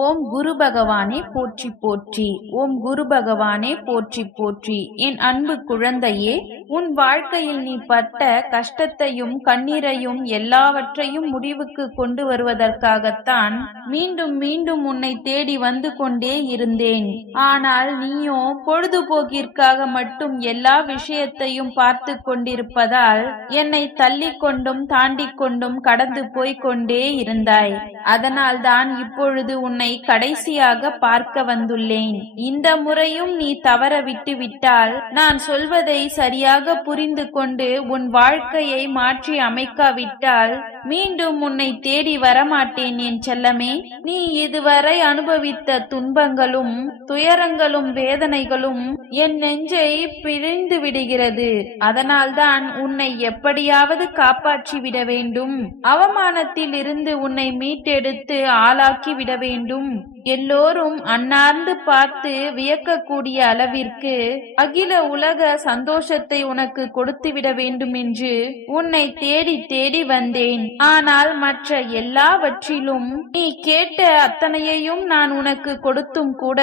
ஓம் குரு பகவானே போற்றி போற்றி. ஓம் குரு பகவானே போற்றி போற்றி. என் அன்பு குழந்தையே உன் வாழ்க்கையில் நீ பட்ட கஷ்டத்தையும் கண்ணீரையும் எல்லாவற்றையும் முடிவுக்கு கொண்டு வருவதற்காகத்தான் மீண்டும் மீண்டும் உன்னை தேடி வந்து கொண்டே இருந்தேன். ஆனால் நீயோ பொழுதுபோக்கிற்காக மட்டும் எல்லா விஷயத்தையும் பார்த்து கொண்டிருப்பதால் என்னை தள்ளி கொண்டும் தாண்டி கொண்டும் கடந்து போய்க் கொண்டே இருந்தாய். அதனால் தான் இப்பொழுது உன்னை கடைசியாக பார்க்க வந்துள்ளேன். இந்த முறையும் நீ தவற விட்டு விட்டால் நான் சொல்வதை சரியாக புரிந்து கொண்டு உன் வாழ்க்கையை மாற்றி அமைக்காவிட்டால் மீண்டும் உன்னை தேடி வரமாட்டேன் என் செல்லமே. நீ இதுவரை அனுபவித்த துன்பங்களும் துயரங்களும் வேதனைகளும் என் நெஞ்சை பிழிந்து விடுகிறது. அதனால்தான் உன்னை எப்படியாவது காப்பாற்றி விட வேண்டும். அவமானத்தில் இருந்து உன்னை மீட்டெடுத்து ஆளாக்கி விட வேண்டும். வேண்டும் எல்லோரும் அன்னார்ந்து பார்த்து வியக்கக்கூடிய அளவிற்கு அகில உலக சந்தோஷத்தை உனக்கு கொடுத்து விட வேண்டும் என்று உன்னை தேடி தேடி வந்தேன். ஆனால் மற்ற எல்லாவற்றிலும் நீ கேட்ட அத்தனையையும் நான் உனக்கு கொடுத்தும் கூட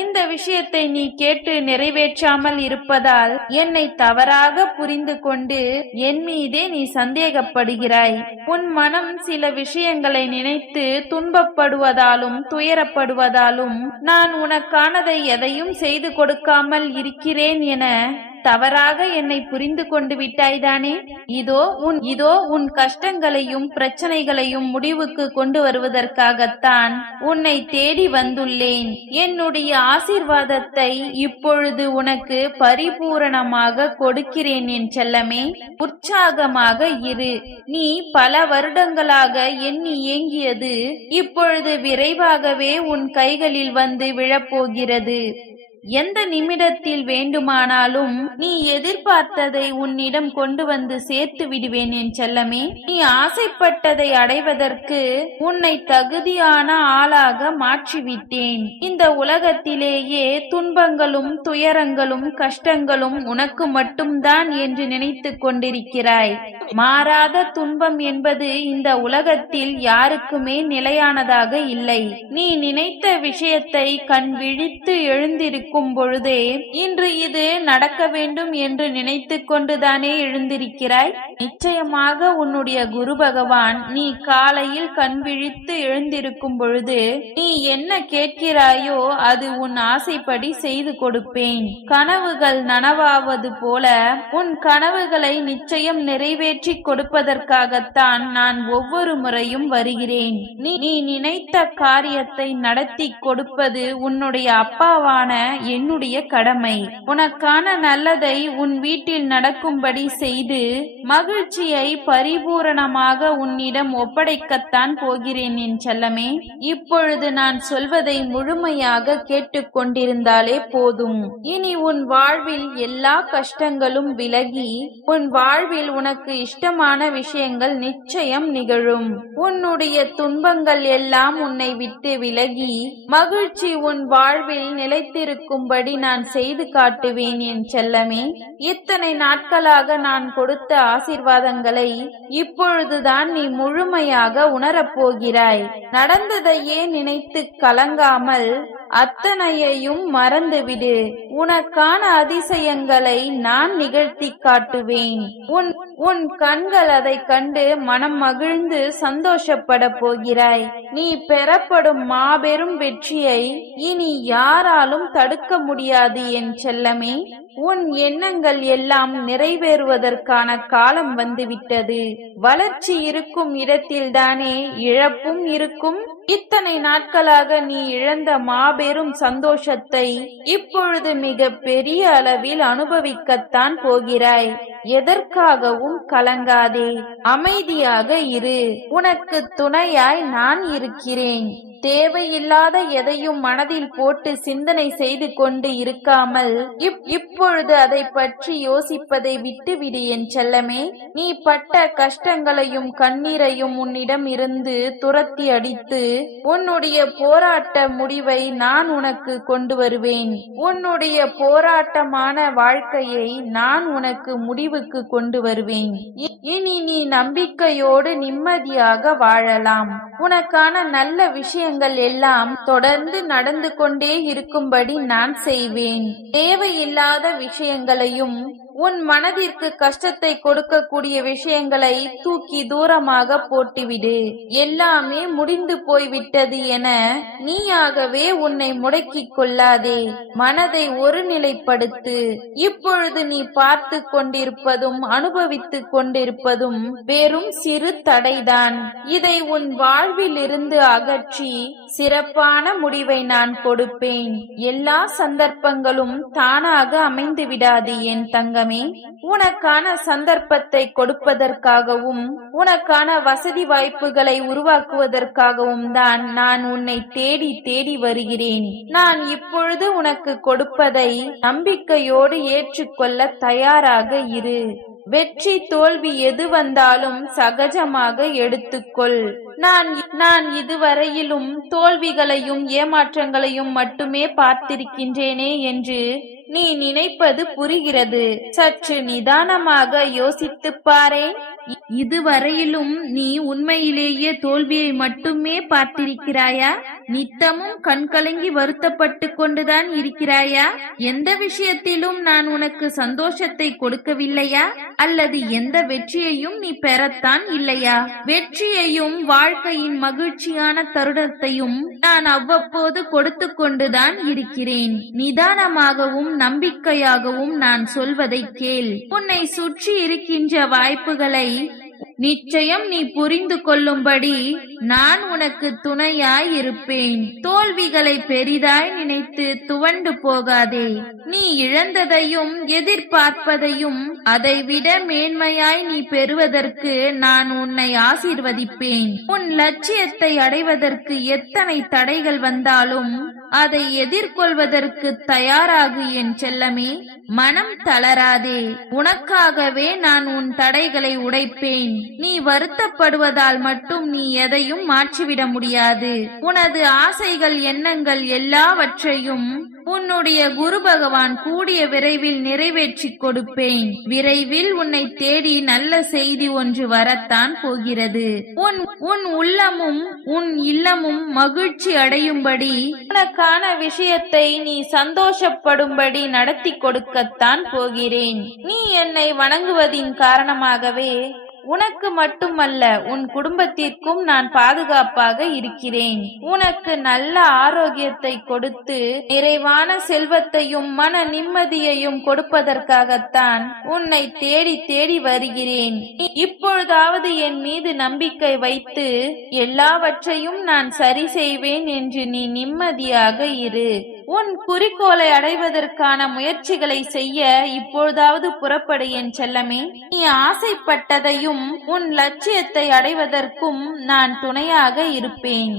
இந்த விஷயத்தை நீ கேட்டு நிறைவேற்றாமல் இருப்பதால் என்னை தவறாக புரிந்து கொண்டு என் மீதே நீ சந்தேகப்படுகிறாய். உன் மனம் சில விஷயங்களை நினைத்து துன்பப்படுவதாலும் துயர துயரப்படுவதாலும் நான் உனக்கானதை எதையும் செய்து கொடுக்காமல் இருக்கிறேன் என தவறாக என்னை புரிந்து கொண்டு விட்டாய்தானே? இதோ உன் இதோ உன் கஷ்டங்களையும் பிரச்சனைகளையும் முடிவுக்கு கொண்டு வருவதற்காகத்தான் உன்னை தேடி வந்துள்ளேன். என்னுடைய ஆசீர்வாதத்தை இப்பொழுது உனக்கு பரிபூரணமாக கொடுக்கிறேன் என் செல்லமே. உற்சாகமாக இரு. நீ பல வருடங்களாக எண்ணி ஏங்கியது இப்பொழுது விரைவாகவே உன் கைகளில் வந்து விழப்போகிறது. எந்த நிமிடத்தில் வேண்டுமானாலும் நீ எதிர்பார்த்ததை உன்னிடம் கொண்டு வந்து சேர்த்து விடுவேன் என் செல்லமே. நீ ஆசைப்பட்டதை அடைவதற்கு உன்னை தகுதியான ஆளாக மாற்றிவிட்டேன். இந்த உலகத்திலேயே துன்பங்களும் துயரங்களும் கஷ்டங்களும் உனக்கு மட்டும்தான் என்று நினைத்துக் கொண்டிருக்கிறாய். மாறாத துன்பம் என்பது இந்த உலகத்தில் யாருக்குமே நிலையானதாக இல்லை. நீ நினைத்த விஷயத்தை கண் விழித்து எழுந்திருக்கும் பொழுதே இன்று இது நடக்க வேண்டும் என்று நினைத்து கொண்டுதானே எழுந்திருக்கிறாய்? நிச்சயமாக உன்னுடைய குரு பகவான் நீ காலையில் கண் விழித்து எழுந்திருக்கும் பொழுது நீ என்ன கேட்கிறாயோ அது உன் ஆசைப்படி செய்து கொடுப்பேன். கனவுகள் நனவாவது போல உன் கனவுகளை நிச்சயம் நிறைவேற்றி கொடுப்பதற்காகத்தான் நான் ஒவ்வொரு முறையும் வருகிறேன். நீ நினைத்த காரியத்தை நடத்தி கொடுப்பது உன்னுடைய அப்பாவான என்னுடைய கடமை. உனக்கான நல்லதை உன் வீட்டில் நடக்கும்படி செய்து மகிழ்ச்சியை பரிபூரணமாக உன்னிடம் ஒப்படைக்கத்தான் போகிறேன் என் செல்லமே. இப்பொழுது நான் சொல்வதை முழுமையாக கேட்டுக்கொண்டிருந்தாலே போதும். இனி உன் வாழ்வில் எல்லா கஷ்டங்களும் விலகி உன் வாழ்வில் உனக்கு இஷ்டமான விஷயங்கள் நிச்சயம் நிகழும். உன்னுடைய துன்பங்கள் எல்லாம் உன்னை விட்டு விலகி மகிழ்ச்சி உன் வாழ்வில் நிலைத்திருக்கும் நிலைத்திருக்கும்படி நான் செய்து காட்டுவேன் என் செல்லமே. இத்தனை நாட்களாக நான் கொடுத்த ஆசிர்வாதங்களை இப்பொழுதுதான் நீ முழுமையாக உணரப்போகிறாய். நடந்ததையே நினைத்து கலங்காமல் அத்தனையையும் மறந்துவிடு. உனக்கான அதிசயங்களை நான் நிகழ்த்தி காட்டுவேன். உன் உன் கண்கள் அதை கண்டு மனம் மகிழ்ந்து சந்தோஷப்பட போகிறாய். நீ பெறப்படும் மாபெரும் வெற்றியை இனி யாராலும் தடுக்க முடியாது என் செல்லமே. உன் எண்ணங்கள் எல்லாம் நிறைவேறுவதற்கான காலம் வந்துவிட்டது. வளர்ச்சி இருக்கும் இடத்தில்தானே இழப்பும் இருக்கும். இத்தனை நாட்களாக நீ இழந்த மாபெரும் சந்தோஷத்தை இப்பொழுது மிக பெரிய அளவில் அனுபவிக்கத்தான் போகிறாய். எதற்காகவும் கலங்காதே. அமைதியாக இரு. உனக்கு துணையாய் நான் இருக்கிறேன். தேவையில்லாத எதையும் மனதில் போட்டு சிந்தனை செய்து கொண்டு இருக்காமல் இப்- இப்பொழுது அதை பற்றி யோசிப்பதை விட்டுவிடு என் செல்லமே. நீ பட்ட கஷ்டங்களையும் கண்ணீரையும் உன்னிடம் இருந்து துரத்தி அடித்து உன்னுடைய போராட்ட முடிவை நான் உனக்கு கொண்டு வருவேன். உன்னுடைய போராட்டமான வாழ்க்கையை நான் உனக்கு முடிவு முடிவுக்கு கொண்டு வருவேன். இ- இனி நீ நம்பிக்கையோடு நிம்மதியாக வாழலாம். உனக்கான நல்ல விஷயங்கள் எல்லாம் தொடர்ந்து நடந்து கொண்டே இருக்கும்படி நான் செய்வேன். தேவையில்லாத விஷயங்களையும் உன் மனதிற்கு கஷ்டத்தை கொடுக்கக்கூடிய விஷயங்களை தூக்கி தூரமாக போட்டுவிடு. எல்லாமே முடிந்து போய்விட்டது என நீயாகவே உன்னை முடக்கிக் கொள்ளாதே. மனதை ஒருநிலைப்படுத்து. இப்பொழுது நீ பார்த்து கொண்டிருப்பதும் அனுபவித்துக் கொண்டிருப்பதும் வெறும் சிறு தடைதான். இதை உன் வாழ்வில் இருந்து அகற்றி சிறப்பான முடிவை நான் கொடுப்பேன். எல்லா சந்தர்ப்பங்களும் தானாக அமைந்து விடாது என் தங்கமே. உனக்கான சந்தர்ப்பத்தை கொடுப்பதற்காகவும் உனக்கான வசதி வாய்ப்புகளை உருவாக்குவதற்காகவும் தான் நான் உன்னை தேடி தேடி வருகிறேன். நான் இப்பொழுது உனக்கு கொடுப்பதை நம்பிக்கையோடு ஏற்றுக்கொள்ள தயாராக இரு. வெற்றி தோல்வி எது வந்தாலும் சகஜமாக எடுத்துக்கொள். நான் நான் இதுவரையிலும் தோல்விகளையும் ஏமாற்றங்களையும் மட்டுமே பார்த்திருக்கின்றேனே என்று நீ நினைப்பது புரிகிறது. சற்று நிதானமாக யோசித்துப் பாரேன் இதுவரையிலும் நீ உண்மையிலேயே தோல்வியை மட்டுமே பார்த்திருக்கிறாயா? நித்தமும் கண்கலங்கி வருத்தப்பட்டு கொண்டுதான் இருக்கிறாயா? எந்த விஷயத்திலும் நான் உனக்கு சந்தோஷத்தை கொடுக்கவில்லையா? அல்லது எந்த வெற்றியையும் நீ பெறத்தான் இல்லையா? வெற்றியையும் வாழ்க்கையின் மகிழ்ச்சியான தருணத்தையும் நான் அவ்வப்போது கொடுத்து கொண்டுதான் இருக்கிறேன். நிதானமாகவும் நம்பிக்கையாகவும் நான் சொல்வதை கேள். உன்னை சுற்றி இருக்கின்ற வாய்ப்புகளை நிச்சயம் நீ புரிந்து கொள்ளும்படி நான் உனக்கு துணையாய் இருப்பேன் தோல்விகளை பெரிதாய் நினைத்து துவண்டு போகாதே. நீ இழந்ததையும் எதிர்பார்ப்பதையும் அதைவிட மேன்மையாய் நீ பெறுவதற்கு நான் உன்னை ஆசீர்வதிப்பேன். உன் லட்சியத்தை அடைவதற்கு எத்தனை தடைகள் வந்தாலும் அதை எதிர்கொள்வதற்கு தயாராகு என் செல்லமே மனம் தளராதே. உனக்காகவே நான் உன் தடைகளை உடைப்பேன். நீ வருத்தப்படுவதால் மட்டும் நீ எதையும் மாற்றிவிட முடியாது. உனது ஆசைகள் எண்ணங்கள் எல்லாவற்றையும் உன்னுடைய குரு பகவான் கூடிய விரைவில் நிறைவேற்றிக் கொடுப்பேன். விரைவில் உன்னை தேடி நல்ல செய்தி ஒன்று வரத்தான் போகிறது. உன் உன் உள்ளமும் உன் இல்லமும் மகிழ்ச்சி அடையும்படி உனக்கான விஷயத்தை நீ சந்தோஷப்படும்படி நடத்தி கொடுக்கத்தான் போகிறேன். நீ என்னை வணங்குவதின் காரணமாகவே உனக்கு மட்டுமல்ல உன் குடும்பத்திற்கும் நான் பாதுகாப்பாக இருக்கிறேன். உனக்கு நல்ல ஆரோக்கியத்தை கொடுத்து நிறைவான செல்வத்தையும் மன நிம்மதியையும் கொடுப்பதற்காகத்தான் உன்னை தேடி தேடி வருகிறேன். இப்பொழுதாவது என் மீது நம்பிக்கை வைத்து எல்லாவற்றையும் நான் சரி செய்வேன் என்று நீ நிம்மதியாக இரு. உன் குறிக்கோளை அடைவதற்கான முயற்சிகளை செய்ய இப்பொழுதாவது புறப்படு என் செல்லமே. நீ ஆசைப்பட்டதையும் உன் லட்சியத்தை அடைவதற்கும் நான் துணையாக இருப்பேன்.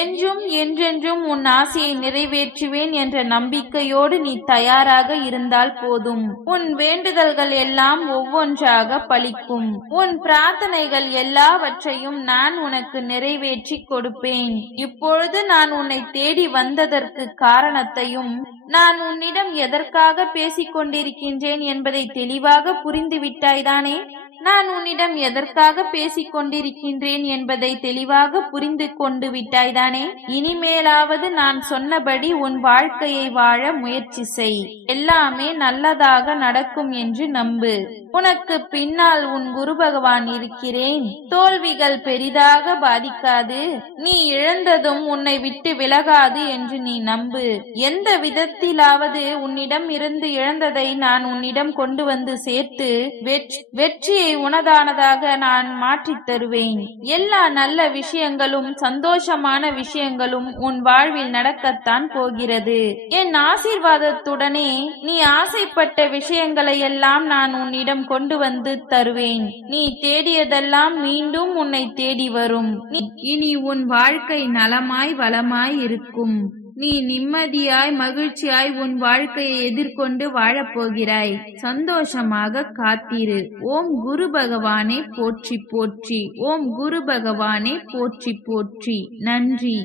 என்றும் என்றென்றும் உன் ஆசையை நிறைவேற்றுவேன் என்ற நம்பிக்கையோடு நீ தயாராக இருந்தால் போதும். உன் வேண்டுதல்கள் எல்லாம் ஒவ்வொன்றாக பலிக்கும். உன் பிரார்த்தனைகள் எல்லாவற்றையும் நான் உனக்கு நிறைவேற்றி கொடுப்பேன். இப்பொழுது நான் உன்னை தேடி வந்ததற்கு காரணம் காரணத்தையும் நான் உன்னிடம் எதற்காக பேசிக் கொண்டிருக்கின்றேன் என்பதை தெளிவாக புரிந்துவிட்டாய்தானே நான் உன்னிடம் எதற்காக பேசிக் கொண்டிருக்கின்றேன் என்பதை தெளிவாக புரிந்து கொண்டு விட்டாய்தானே? இனிமேலாவது நான் சொன்னபடி உன் வாழ்க்கையை வாழ முயற்சி செய். எல்லாமே நல்லதாக நடக்கும் என்று நம்பு. உனக்கு பின்னால் உன் குரு பகவான் இருக்கிறேன். தோல்விகள் பெரிதாக பாதிக்காது. நீ இழந்ததும் உன்னை விட்டு விலகாது என்று நீ நம்பு. எந்த விதத்திலாவது உன்னிடம் இருந்து இழந்ததை நான் உன்னிடம் கொண்டு வந்து சேர்த்து வெற்றி- வெற்றியை உனதானதாக நான் மாற்றித் தருவேன். எல்லா நல்ல விஷயங்களும் சந்தோஷமான விஷயங்களும் உன் வாழ்வில் நடக்கத்தான் போகிறது. என் ஆசீர்வாதத்துடனே நீ ஆசைப்பட்ட விஷயங்களை எல்லாம் நான் உன்னிடம் கொண்டு வந்து தருவேன். நீ தேடியதெல்லாம் மீண்டும் உன்னை தேடி வரும். இனி உன் வாழ்க்கை நலமாய் வளமாய் இருக்கும். நீ நிம்மதியாய் மகிழ்ச்சியாய் உன் வாழ்க்கையை எதிர்கொண்டு வாழப்போகிறாய். சந்தோஷமாக காத்திரு. ஓம் குரு பகவானே போற்றி போற்றி. ஓம் குரு பகவானே போற்றி போற்றி. நன்றி.